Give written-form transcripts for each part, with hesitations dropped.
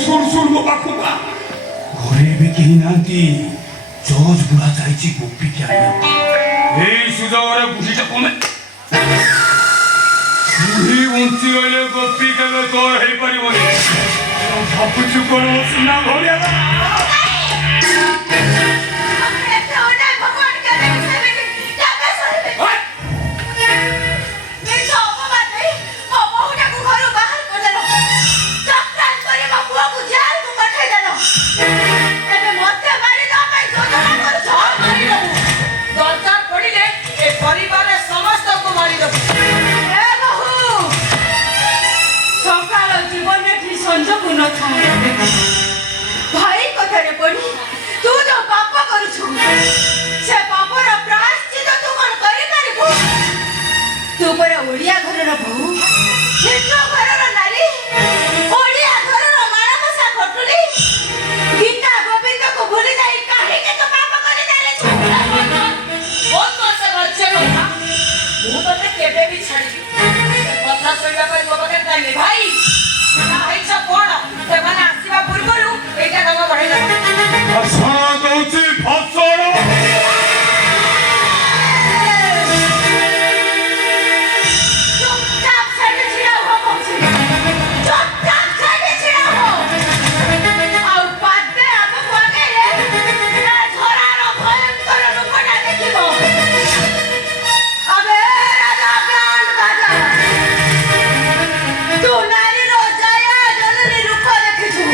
술술 못 바꾼다. 거래밖에 난디 저주 불화자이지 못 비게 하냐. 이 수정을 무시자 보면 우리 운치를 그 비가가 더 해버리고니 바쁜 죽거나 없으나 거려라. भाई कथारे पड़ी तू जो पाप करू से पापर प्रायश्चित तू कौन करि पारिबो तू पर ओडिया घरर बहु क्षेत्र घरर नारी ओडिया घरर मानवसा खटुली गीता गोविंद को भूली जाई काहे के तो पाप करि देले छु बहुत वर्ष बच्चे लोग मु तो केबे भी छाड़ी कथा सुनला पर मो बके तानी भाई आइछ कोण ସେମାନେ ଆସିବା ପୂର୍ବରୁ ଏଇଟା କାମ ବଢେଇ ଦବ ଭାଷଣ ଦଉଛି ଭାଷଣ ଚୁପଚାପ ସେଠି ଛିଡ଼ା ହୁଅ କହୁଛି ଚୁପଚାପ ସେଠି ଛିଡ଼ା ହୁଅ ଆଉ ପାଦେ ଆଗକୁ ଆଗେଇଲେ ଏ ଧରାର ଭୟଙ୍କର ରୂପଟା ଦେଖିବ ଆବେ ରାଜା ବ୍ରାଣ୍ଡ ବାଜା ତୁ ନାରୀର ଜୟ ଜନନୀ ରୂପ ଦେଖିଛୁ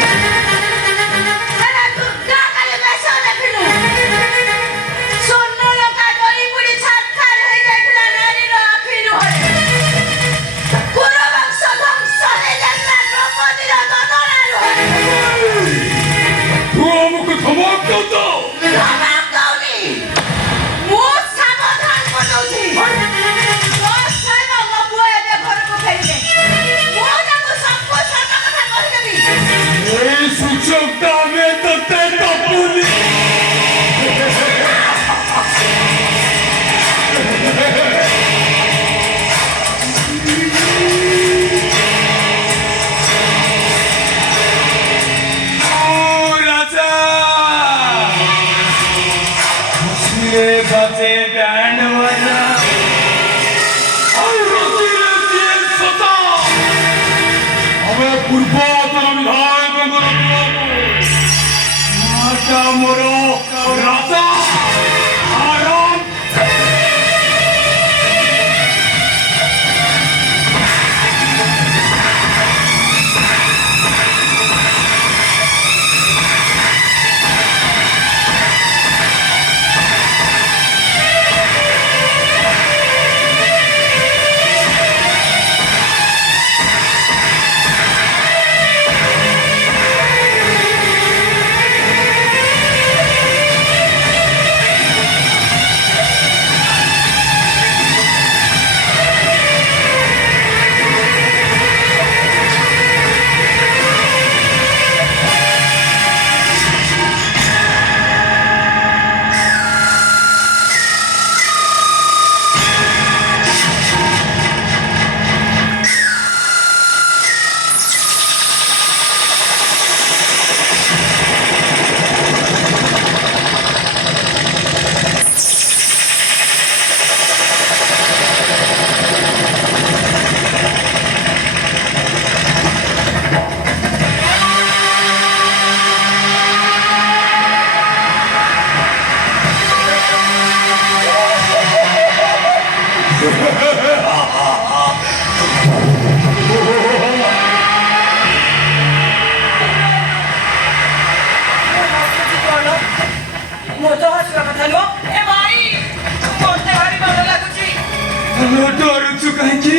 ଡରୁଛୁ କାହିଁକି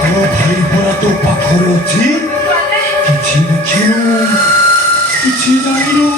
ତୋ ଭାଇ ପରା ତୋ ପାଖରେ ଅଛି କିଛି ଦେଖିନୁ କିଛି ଜାଣିନୁ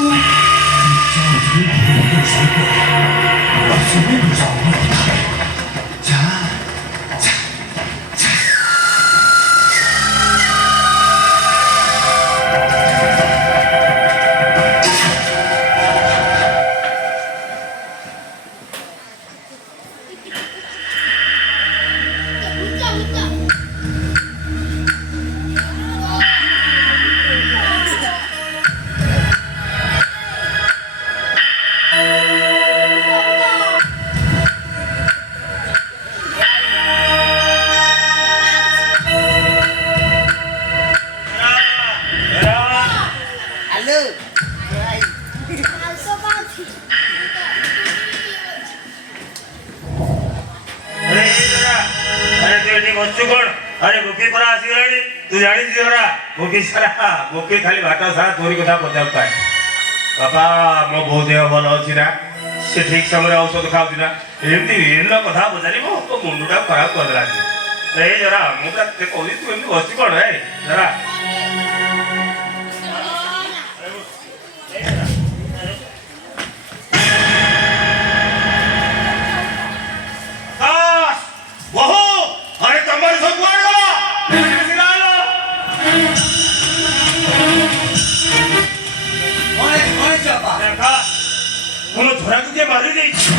ବସିଛୁ କଣ? ଆରେ ଗୋପୀ ପରା ଆସିଗଲାଣି। ତୁ ଜାଣିଛୁ ପରା ଗୋପୀ ସାରା ଗୋପୀ ଖାଲି ଭାତ ସାରା ତୋରି କଥା ପଚାରୁ ଥାଏ। ବାପା ମୋ ବୋଉ ଦେହ ଭଲ ଅଛି ନା? ସେ ଠିକ ସମୟରେ ଔଷଧ ଖାଉଛି ନା? ଏମିତି ବିଭିନ୍ନ କଥା ପଚାରିବ ତୋ ମୁଣ୍ଡଟା ଖରାପ କରିଦେଲା। ଏଇ ଜରା ମୁଁ ପୁରା ତତେ କହୁଛି ତୁ ଏମିତି ବସି କଣ ଏ ଜରା ବହୁ ଆରେ ତମର ସବୁ କୁଆଡେ ଗଲ? ମୋର ଝରାକୁ କିଏ ମାରି ଦେଇଛି?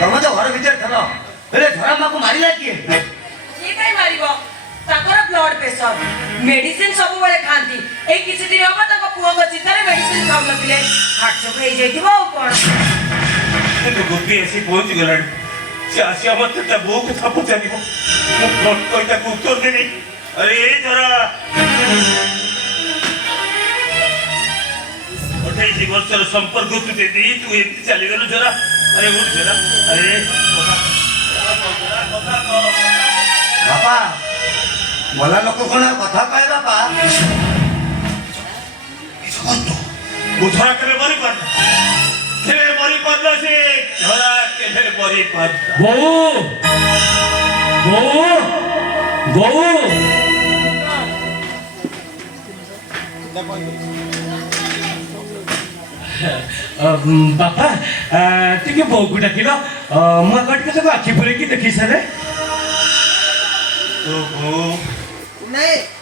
ତମେ ତ ଘର ଭିତରେ ଥିଲ ହେଲେ ଝରା ମାକୁ ମାରିଲା କିଏ? କିଏ କାଇଁ ମାରିବ? ତାଙ୍କର ବ୍ଲଡ ପ୍ରେସର ମେଡିସିନ ସବୁବେଳେ ଖାଆନ୍ତି। ଏଇ କିଛି ଦିନ ହବ ତାଙ୍କ ପୁଅଙ୍କ ଚିନ୍ତାରେ ମେଡିସିନ ଖାଉନଥିଲେ। ହାର୍ଟ ଚୋକ୍ ହେଇଯାଇଥିବ ଆଉ କଣ। କିନ୍ତୁ ଗୋପୀ ଆସି ପହଞ୍ଚି ଗଲାଣି। ସେ ଆସିବା ମତେ ତା ବୋଉ କଥା ପଚାରିବ। ମୁଁ କଣ କହି ତାକୁ ଉତ୍ତର ଦେବି? ଆରେ ଏ ଜରା 28 ବର୍ଷର ସମ୍ପର୍କ ତୁ ଦେଇ ତୁ ଏମିତି ଚାଲିଗଲୁ ଜରା। ଆରେ ଉଠ ଜରା। ଆରେ ବାପା ମଲା ଲୋକ କଣ ଆଉ କଥା କହେ ବାପା? ମୁଁ ଝରା କେବେ ମରିପାରୁନା। କେବେ ମରିପାରୁନା ସେ ଝରା କେବେ ମରିପାରୁନା। ବୋଉ ବୋଉ ବୋଉ ବାପା ଟିକେ ବୋଉକୁ ଡାକିଲ। ମୁଁ ଆଗ ଟିକେ ତାକୁ ଆଖି ପୁରେଇକି ଦେଖି ସାରେ।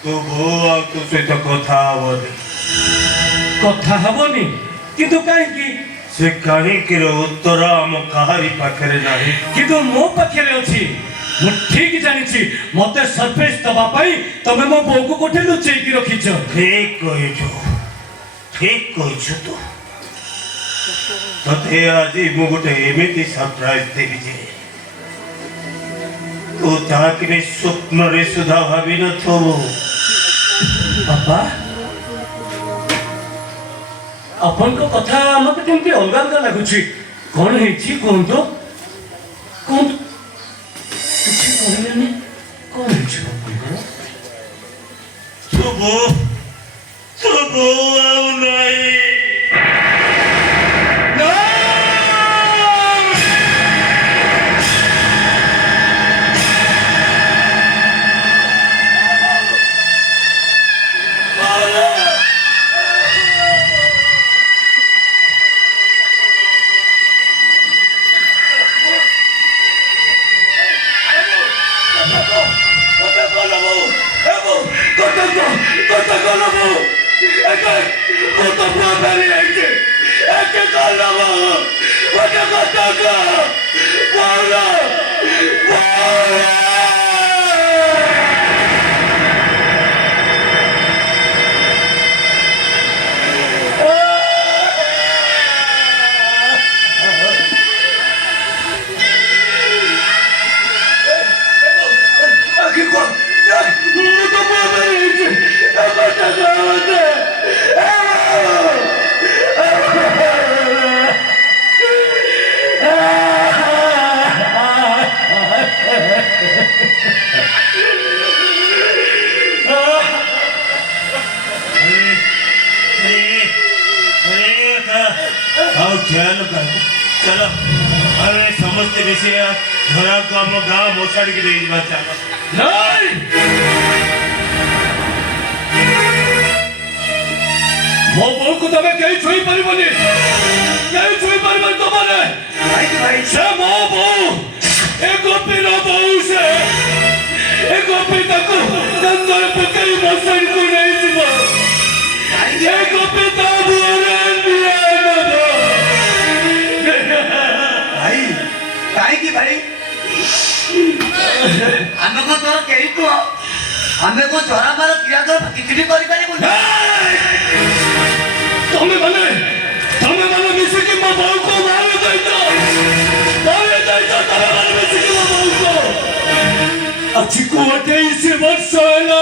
ତୋ ବୋଉ ଆଉ ତୋ ସହିତ କଥା ହବନି। କଥା ହବନି? କିନ୍ତୁ କାହିଁକି? ସେ କାହିଁକିର ଉତ୍ତର ଆମ କାହାରି ପାଖରେ ନାହିଁ। କିନ୍ତୁ ମୋ ପାଖରେ ଅଛି। ମୁଁ ଠିକ ଜାଣିଛି ମତେ ସରପ୍ରାଇଜ ଦବା ପାଇଁ ତମେ ମୋ ବୋଉକୁ କୋଠେ ଲୁଚେଇକି ରଖିଛ। ଠିକ କହିଛୁ ତୁ। ତତେ ଆଜି ମୁଁ ଗୋଟେ ଏମିତି ସରପ୍ରାଇଜ ଦେବି ଯେ ତୁ ତାହାକି ସ୍ୱପ୍ନରେ ସୁଦ୍ଧା ଭାବିନଥିବୁ। ବାପା ଆପଣଙ୍କ କଥା ମତେ କେମିତି ଅଲଗା ଅଲଗା ଲାଗୁଛି। କଣ ହେଇଛି କୁହନ୍ତୁ କୁହନ୍ତୁ। କିଛି କହିଲେନି। କଣ ହେଇଛି ଆପଣଙ୍କର? ତୋ ବୋଉ ଆଉ ନାହିଁ। चलो अरे समझते मिसे झरा को हम गाँव मोसाड़ी की देगी बात चलो नहीं ମୋ ବୋଉକୁ ତମେ କେହି ଛୁଇଁ ପାରିବନି। କେହି ଛୁଇଁ ପାରିବନି ତମରେ। ସେ ମୋ ବୋଉ। ଏ ଗୋପୀର ବୋଉ ସେ। ଏ ଗୋପୀ ତାକୁ କାନ୍ଧରେ ପକେଇ ମଶାଣିକୁ ନେଇଯିବ। ଏ ଗୋପୀ ତା ମୁହଁରେ ନିଆଁ ନେବ। ଭାଇ କାହିଁକି ଭାଇ? ଆମେ କଣ ତୋର କେହି କୁହ? ଆମେ କଣ ଝରା ମାର କ୍ରିୟାକଳାପ କିଛି ବି କରିପାରିବୁନି? ତମେ ମାନେ ମିଶିକି ମୋ ବୋଉକୁ ମାରି ଦେଇଛ। ତମେ ମାନେ ମିଶିକି ମୋ ବୋଉକୁ। ଆଜିକୁ 28 ବର୍ଷ ହେଲା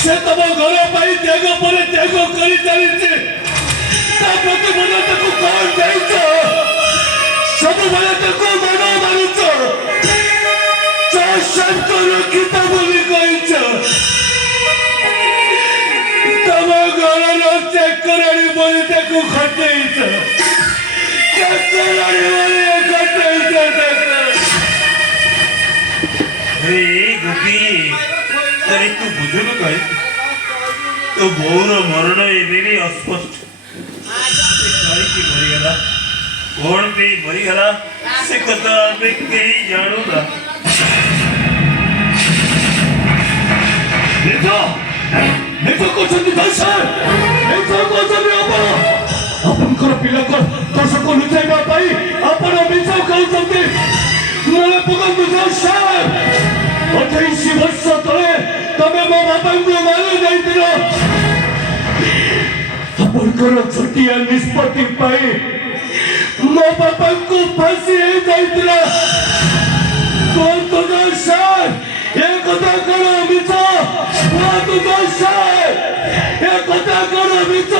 ସେ ତମ ଘର ପାଇଁ ତ୍ୟାଗ ପରେ ତ୍ୟାଗ କରି ଚାଲିଛି। ତା ପ୍ରତିବର୍ଷ ତାକୁ କଣ ଦେଇଛ ସବୁବେଳେ ତାକୁ ମନ ମାରୁଛ ଚାଷଙ୍କ ରକ୍ଷିତ ବୋଲି କହିଛ ତମ ଘରର ଚାକରାଣୀ ବୋଲି ତାକୁ ଖଟେଇଛ ଚାକରାଣୀ ବୋଲି ଖଟେଇଛ ତାକୁ ଗୋପୀ ଆରେ ତୁ ବୁଝୁନୁ କହି ତୋ ବୋଉର ମରଣ ଏବେ ବି ଅସ୍ପଷ୍ଟ କାହିଁକି ମରିଗଲା କଣ ପାଇଁ ମରିଗଲା ସେ କଥା ଆମେ କେହି ଜାଣୁନା ନିଜ କରୁଛନ୍ତି ନିଜ କରୁଛନ୍ତି ଆପଣ ଆପଣଙ୍କର ପିଲାଙ୍କ ଦୋଷକୁ ଲୁଚାଇବା ପାଇଁ ଆପଣ ମିଛ କହୁଛନ୍ତି ମନେ ପକାନ୍ତୁ ସାର୍ 28 ବର୍ଷ ତଳେ ତମେ ମୋ ବାପାଙ୍କୁ ମାରି ଯାଇଥିଲ ଆପଣଙ୍କର ଛୋଟିଆ ନିଷ୍ପତ୍ତି ପାଇଁ ମୋ ବାପାଙ୍କୁ ଫାଶୀ ହେଇଯାଇଥିଲା କୁହନ୍ତୁ ସାର୍ ଏ କଥା କଣ ମିଛ କୁହନ୍ତୁ ସାର୍ ଏ କଥା କଣ ମିଛ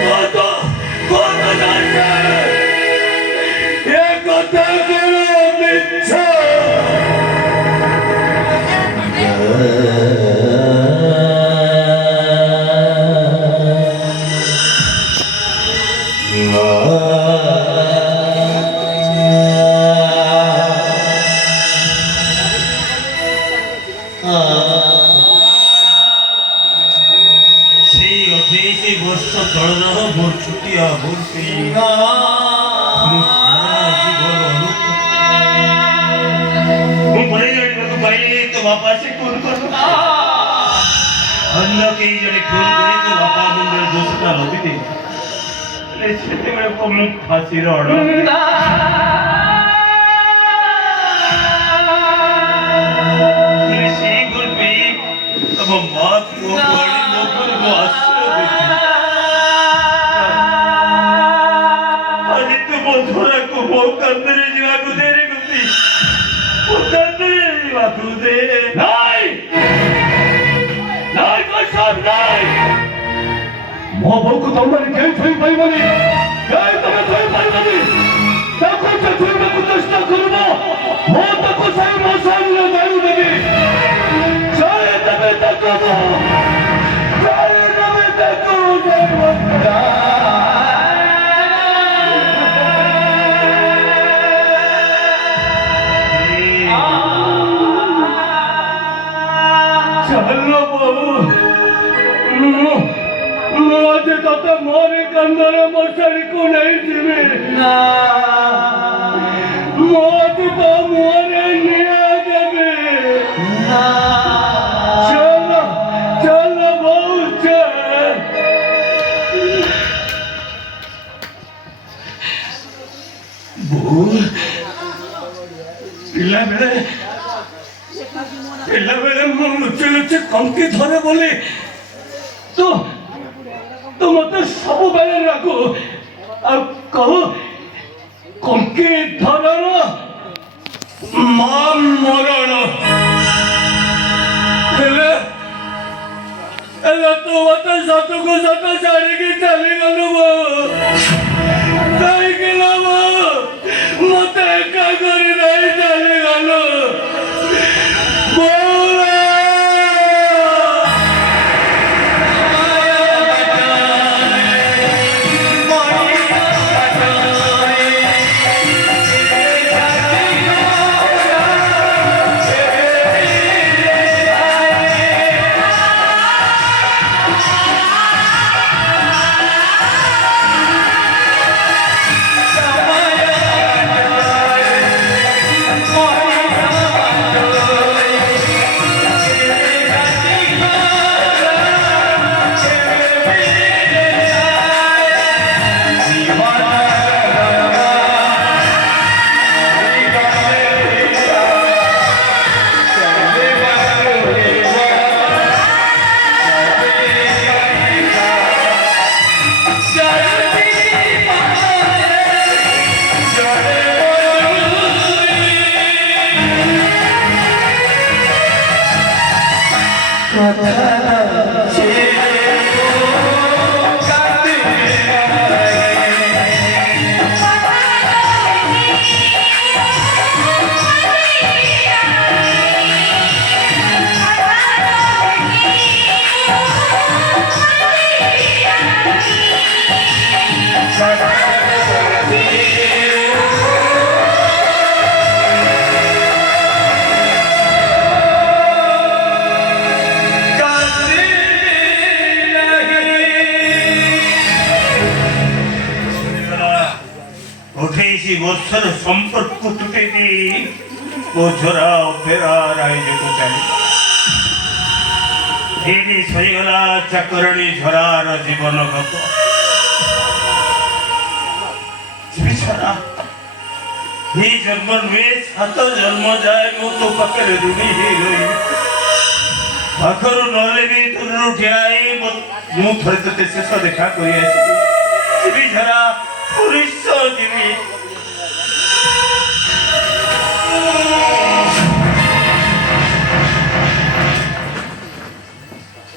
କୁହନ୍ତୁ ସାର୍ ଏ କଥା କଣ ମିଛ ସେଇ 28 ବର୍ଷ ତଳର ମୋର ଛୋଟିଆ ଭୁଲ ମୁଁ ପରେ ଜାଣିବାକୁ ପାଇଲି ତୋ ବାପା ସେ ଫୋନ କର ଅନ୍ୟ କେହି ଜଣେ ଫୋନ କରି ତୋ ବାପା ମୁଣ୍ଡରେ ଦୋଷଟା ଲଦିଦେଲେ ସେତେବେଳେ ମୁଁ ଫାଶୀର ଅର୍ଡର ସେଇ ଗୋଲ ତମ ମା ପୁଅ ଭଳି ମୋ ଘରକୁ ଆଶ୍ରୟ ଦେଇଥିଲେ ଆଜି ତୁ ମୋ ଧରାକୁ ମୋ କାନ୍ଧରେ ଯିବାକୁ ଦେ ରେ ଗୋପୀ ମୋ କାନ୍ଧରେ ଯିବାକୁ ଦେ ନାଇଁ ନାଇଁ ମୋ ବୋଉକୁ ତମମାନେ କେହି ଛୁଇଁପାରିବନି କେହି ତମେ ଛୁଇଁପାରିବନି ତାକୁ ଯେ ଛୁଇଁବାକୁ ଚେଷ୍ଟା କରିବ ମୁଁ ତାକୁ ସେଇ ମଶାଣିରେ ମାରିଦେବି ଦେବେ ତାକୁ ଦେବେ ତାକୁ ଚାଲ ବୋଉ ମୁଁ ଆଜି ତତେ ମୋରି କାନ୍ଧରେ ମଶାଣିକୁ ନେଇଯିବି ମୁଁ ଆଜି ତ ମୁହଁରେ ନିଆଁ ଦେବି ଚାଲ ବୋଉ ବୋଉ ପିଲାବେଳେ ମୁଁ ଲୁଚି ଲୁଚି କଙ୍କି ଧରେ ବୋଲି ତୁ ମତେ ସବୁବେଳେ ରାଗୁ ଆଉ କହୁ କଙ୍କି ଧରର ମା ମରଣ ହେଲେ ତୁ ମତେ ସତକୁ ସତ ଛାଡ଼ିକି ଚାଲିଗଲୁ କାହିଁକି ନା ମତେ ଏକା କରି ନାହିଁ ଚାଲିଗଲୁ ବର୍ଷର ସମ୍ପର୍କ ତୁଟେଇ ଦେଇ ମୋ ଝରା ଫେରାର ଆୟୋଜକ ଚାଲି ଏଇଠି ସରିଗଲା ଚାକରାଣୀ ଝରାର ଜୀବନ ଗପ ବିଛରା এই জন্ম নୁହେଁ 7 ଜନ୍ମ ଯାଏ ମୁଁ ତୋ ପାଖରେ ଋଣୀ ହେଇ ରହିବି ପାଖରୁ ନହେଲେ ବି ଦୂରରୁ ଠିଆ ହେଇ ମୁଁ ଥରେ ତୋତେ ଶେଷ ଦେଖା କରି ଆସିବି ଯିବି ଝରା ପୁରୁଷ ଯିବି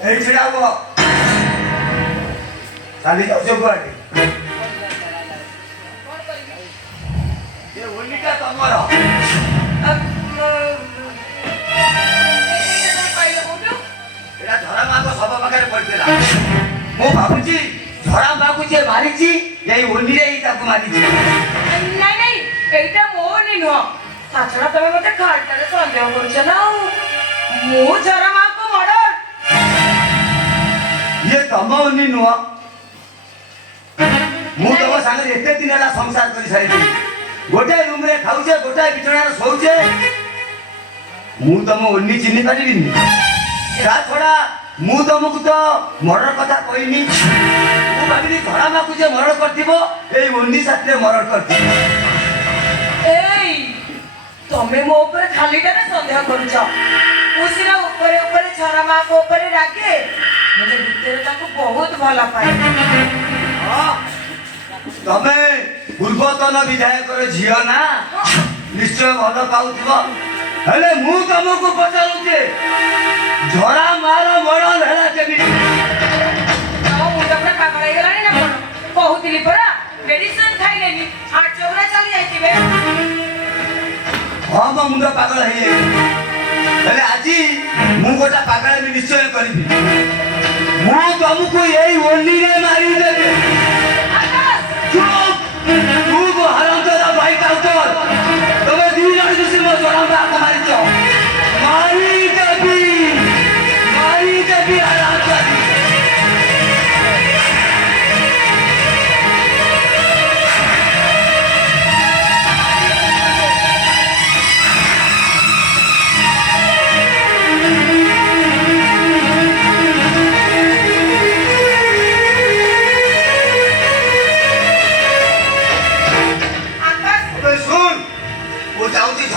ଏଇ ଛିଡ଼ା ହୁଅ ଚାଲି ଯାଉଛ କୁଆଡ଼େ ଏ ଓଲିଟା ତମର ଏଇଟା ଝରା ମାଙ୍କ ଶବ ପାଖରେ ପଡ଼ିଥିଲା ମୁଁ ଭାବୁଛି ଝରା ମାକୁ ଯିଏ ମାରିଛି ଏଇ ଓଲିରେ ହିଁ ତାକୁ ମାରିଛି ନାଇଁ ନାଇଁ এইটা মোহনি নয় তাছাড়া তুমি মতে খালটারে সন্দেহ করছো না ମୁଁ ଝରା ମାଙ୍କୁ ମର୍ଡର ଇଏ ତମ ଓଲି ନୁହଁ ମୁଁ ତମ ସାଙ୍ଗରେ ଏତେ ଦିନ ହେଲା ସଂସାର କରି ସାରିଛି ଗୋଟାଏ ରୁମରେ ଖାଉଛେ ଗୋଟାଏ ବିଛଣାରେ ଶୋଉଛେ ମୁଁ ତମ ଓଲି ଚିହ୍ନି ପାରିବିନି ତା ଛଡ଼ା ମୁଁ ତମକୁ ତ ମର୍ଡର କଥା କହିନି ମୁଁ ଭାବିଲି ଝରା ମାକୁ ଯେ ମର୍ଡର କରିଥିବ ଏଇ ଓଲି ସାଥିରେ ମର୍ଡର କରିଥିବ এই ତମେ ମୋ ଉପରେ ଖାଲିଟାରେ ସନ୍ଦେହ କରୁଛ ମୁଁ ସିନା ଉପରେ ଉପରେ ଝରା ମାଙ୍କ ଉପରେ ରାଗେ ହେଲେ ଭିତରେ ତାକୁ ବହୁତ ଭଲ ପାଏ ହଁ ତମେ ପୂର୍ବତନ ବିଧାୟକର ଝିଅ ନା ନିଶ୍ଚୟ ଭଲ ପାଉଥିବ ହେଲେ ମୁଁ ତମକୁ ପଚାରୁଛି ଝରା ମାର ମର୍ଡର ହେଲା କେମିତି ମୋ ମୁଣ୍ଡ ପୁରା ପାଗଳ ହେଇଗଲାଣି ନା କଣ କହୁଥିଲି ପରା ମେଡିସିନ ଖାଇଲେନି ହାର୍ଟ ଚୋକରା ଚାଲି ଯାଇଥିବେ ହଁ ମୋ ମୁଣ୍ଡ ପାଗଳ ହେଇଯାଇଛି ହେଲେ ଆଜି ମୁଁ ଗୋଟେ ପାଗଳ ବି ନିଶ୍ଚୟ କରିବି ମୁଁ ତମକୁ ଏଇ ଓଲିରେ ମାରିଦେବି ଚୁପ୍ ତୁ ଗୋ ହରନ୍ତର ଭାଇ କାଉତର ତମେ ଦି ଜଣ ମିଶି ମୋ ଝରା ମାକୁ ମାରିଛ ମାରିଦେବି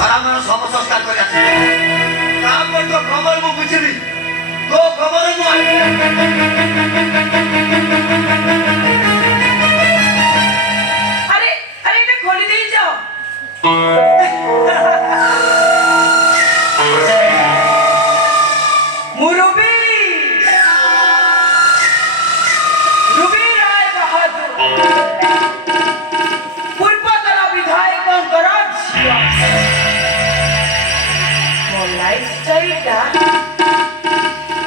ଆରାମ କରି ଶବ ସଂସ୍କାର କରି ଆସିବି ତାପରେ ତୋ ଖବର ମୁଁ ବୁଝିବି ତୋ ଖବର ମୁଁ আরে আরে এটা খোলি দিয়ে যাও মুরবি রুবি রায় বাহাদুর পূর্বতন বিধায়কଙ୍କର ଝିଅ ମୋ ଲାଇଫଷ୍ଟାଇଲଟା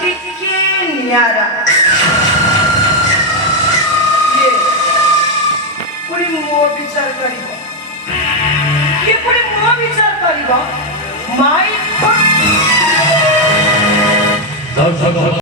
ଟିକେ ନିଆରା ଇଏ ପୁଣି ମୋ ବିଚାର କରିବ ଇଏ ପୁଣି ମୋ ବିଚାର କରିବ ମାଇ